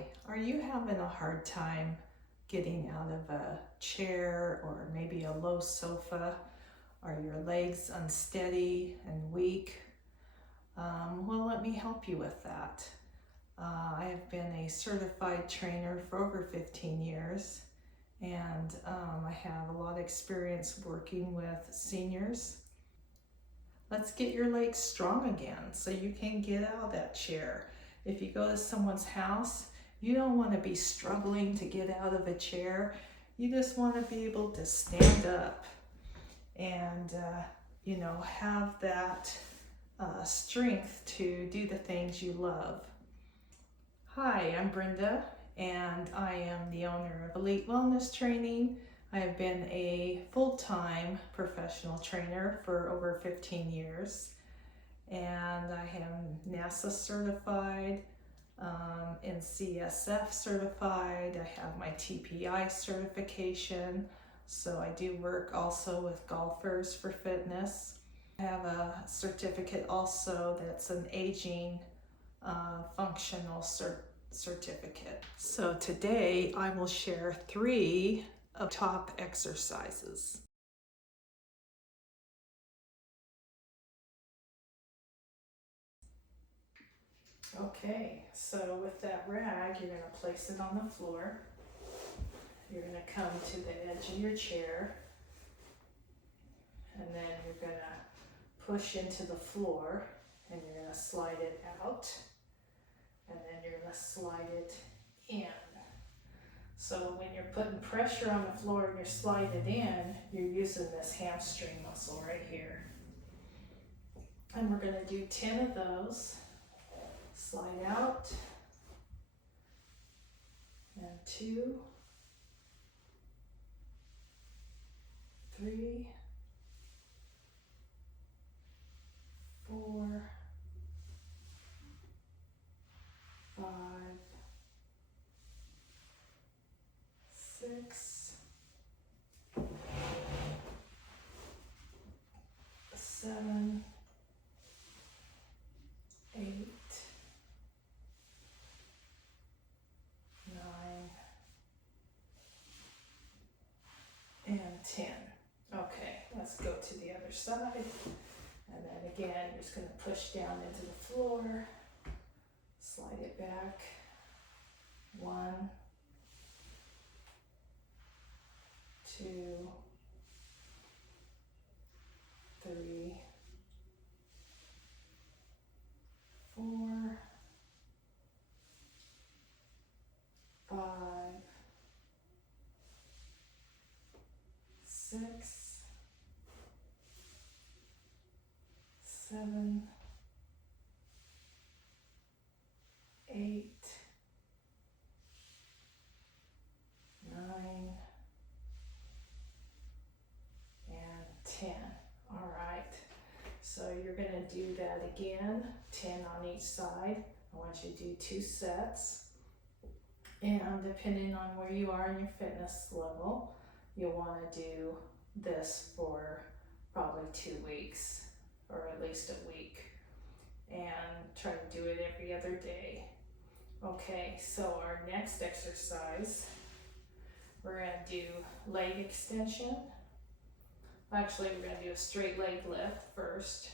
Hi, are you having a hard time getting out of a chair or maybe a low sofa? Are your legs unsteady and weak? Well, let me help you with that. I have been a certified trainer for over 15 years and I have a lot of experience working with seniors. Let's get your legs strong again so you can get out of that chair. If you go to someone's house, you don't want to be struggling to get out of a chair. You just want to be able to stand up and, have that strength to do the things you love. Hi, I'm Brenda, and I am the owner of Elite Wellness Training. I have been a full-time professional trainer for over 15 years, and I am NASA certified, NCSF certified. I have my TPI certification, so I do work also with golfers for fitness. I have a certificate also that's an aging functional certificate. So today I will share 3 of top exercises. Okay, so with that rag, you're going to place it on the floor. You're going to come to the edge of your chair, and then you're going to push into the floor, and you're going to slide it out, and then you're going to slide it in. So when you're putting pressure on the floor and you're sliding it in, you're using this hamstring muscle right here. And we're going to do 10 of those. Slide out, and 2, 3, 4, 5, 6, 7, 8, 9, and 10. Okay, let's go to the other side. And then again, you're just going to push down into the floor, slide it back. 1, 2, 3, 4, 5, 6, 7, 8, 9, and 10. All right, so you're going to do that again, 10 on each side. I want you to do 2 sets, and depending on where you are in your fitness level, you'll want to do this for probably 2 weeks, or at least a week, and try to do it every other day. Okay, so our next exercise, we're going to do leg extension. Actually, we're going to do a straight leg lift first,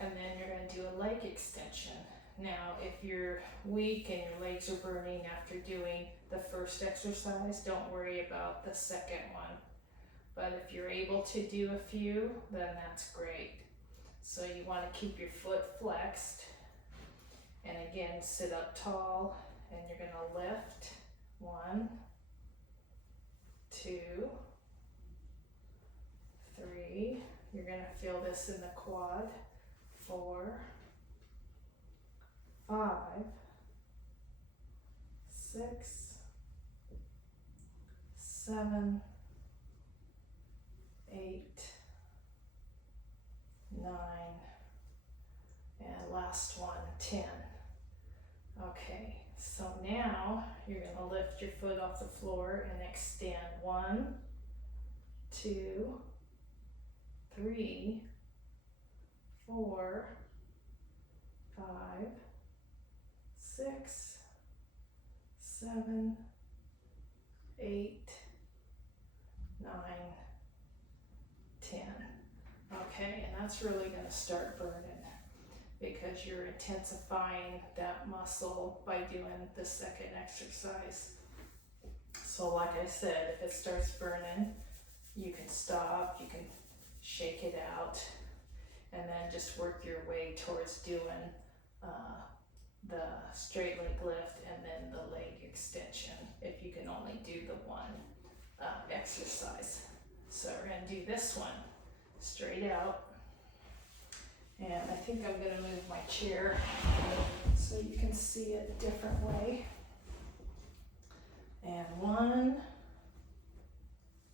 and then you're going to do a leg extension. Now, if you're weak and your legs are burning after doing the first exercise, don't worry about the second one. But if you're able to do a few, then that's great. So you want to keep your foot flexed, and again, sit up tall, and you're going to lift. 1, 2, 3, you're going to feel this in the quad. 4, 5, 6, 7, 8, 9, and last one, 10. Okay, so now you're going to lift your foot off the floor and extend. 1, 2, 3, 4, 5, 6, 7, 8, 9, 10. Okay, and that's really going to start burning because you're intensifying that muscle by doing the second exercise. So like I said, if it starts burning, you can stop, you can shake it out, and then just work your way towards doing the straight leg lift and then the leg extension if you can only do the one exercise. So we're going to do this one straight out, and I think I'm going to move my chair so you can see it a different way. And 1,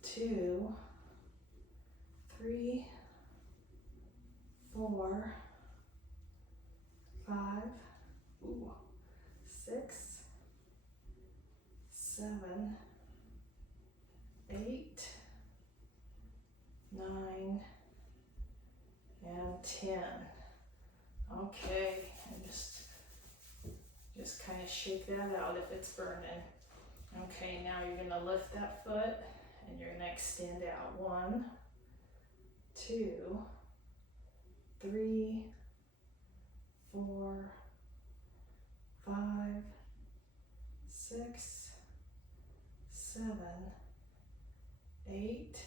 2, 3, 4, 5, 6, 7, 8, 9, and 10. Okay, and just kind of shake that out if it's burning. Okay, now you're going to lift that foot and you're going to extend out. 1, 2, 3, 4, 5, 6, 7, 8,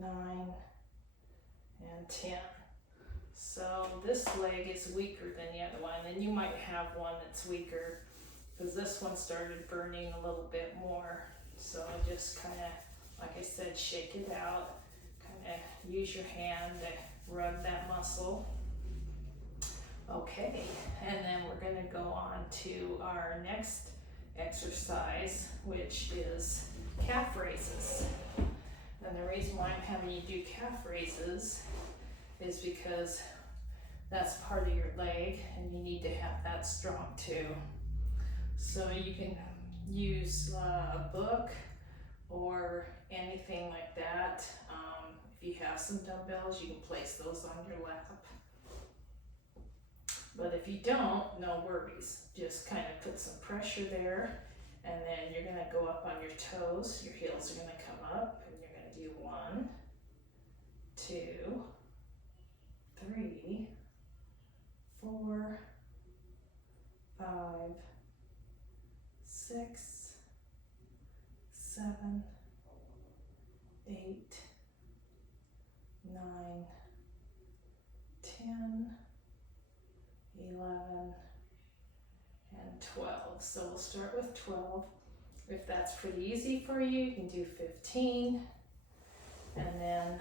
9, and 10. So this leg is weaker than the other one, and you might have one that's weaker because this one started burning a little bit more. So just kind of, like I said, shake it out, kind of use your hand to rub that muscle. Okay, and then we're going to go on to our next exercise, which is calf raises. And the reason why I'm having you do calf raises is because that's part of your leg and you need to have that strong too. So you can use a book or anything like that. If you have some dumbbells, you can place those on your lap. But if you don't, no worries. Just kind of put some pressure there, and then you're going to go up on your toes. Your heels are going to come up, and you're going to do 1, 2, 3, 4, 5, 6, 7, 8, 9, 10, 11, and 12. So we'll start with 12. If that's pretty easy for you, you can do 15. And then,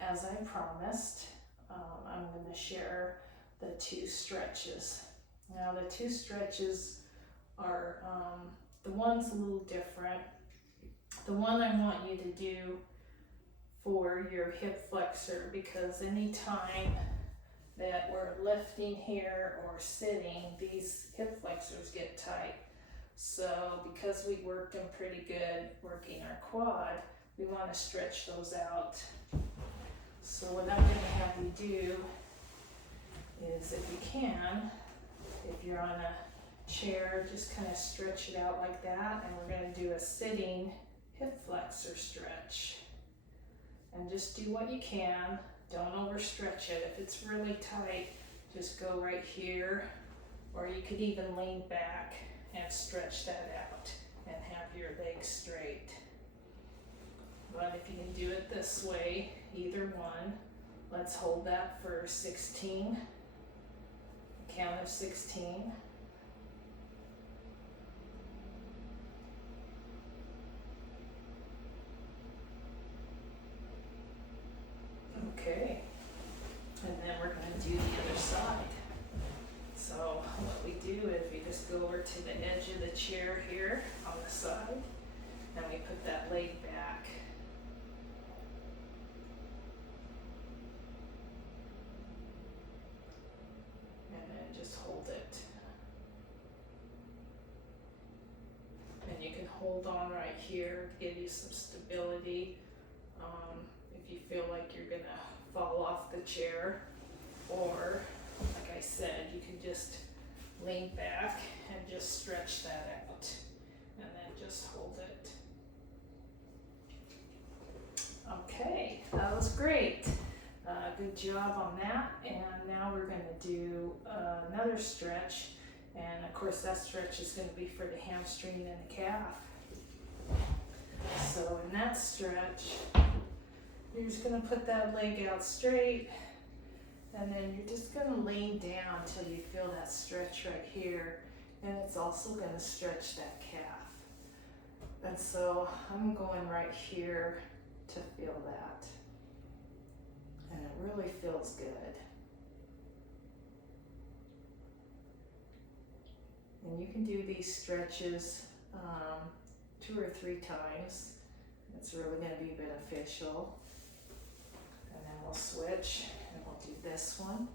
as I promised, I'm going to share the 2 stretches. Now the 2 stretches are, the one's a little different. The one I want you to do for your hip flexor, because anytime that we're lifting here or sitting, these hip flexors get tight. So because we worked them pretty good working our quad, we want to stretch those out. So what I'm going to have you do is, if you can, if you're on a chair, just kind of stretch it out like that, and we're going to do a sitting hip flexor stretch. And just do what you can. Don't overstretch it. If it's really tight, just go right here, or you could even lean back and stretch that out and have your legs straight. But if you can do it this way, either one, let's hold that for 16. Count of 16. Okay, and then we're going to do the other side. So what we do is we just go over to the edge of the chair here on the side, and we put that leg back. And then just hold it. And you can hold on right here to give you some stability. If you feel like you're going to fall off the chair, or like I said, you can just lean back and just stretch that out, and then just hold it. Okay, that was great. Good job on that. And now we're going to do another stretch, and of course that stretch is going to be for the hamstring and the calf. So in that stretch, you're just going to put that leg out straight, and then you're just going to lean down until you feel that stretch right here, and it's also going to stretch that calf. And so I'm going right here to feel that, and it really feels good. And you can do these stretches 2 or 3 times. It's really going to be beneficial. And then we'll switch and we'll do this one.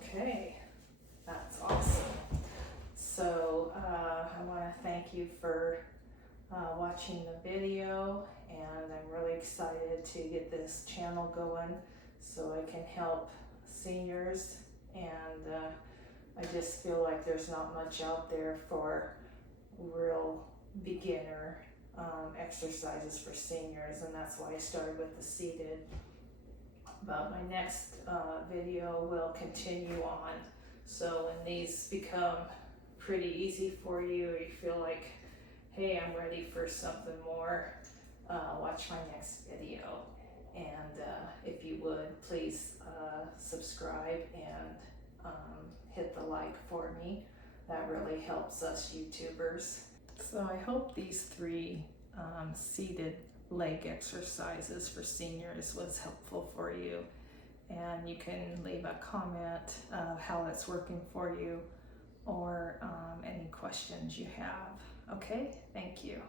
Okay, that's awesome. So I want to thank you for watching the video, and I'm really excited to get this channel going so I can help seniors, and I just feel like there's not much out there for real beginner exercises for seniors, and that's why I started with the seated. But my next video will continue on, so when these become pretty easy for you, or you feel like, hey, I'm ready for something more, watch my next video. And if you would, please subscribe and hit the like for me. That really helps us YouTubers. So I hope these 3 seated leg exercises for seniors was helpful for you. And you can leave a comment how it's working for you, or any questions you have. Okay, thank you.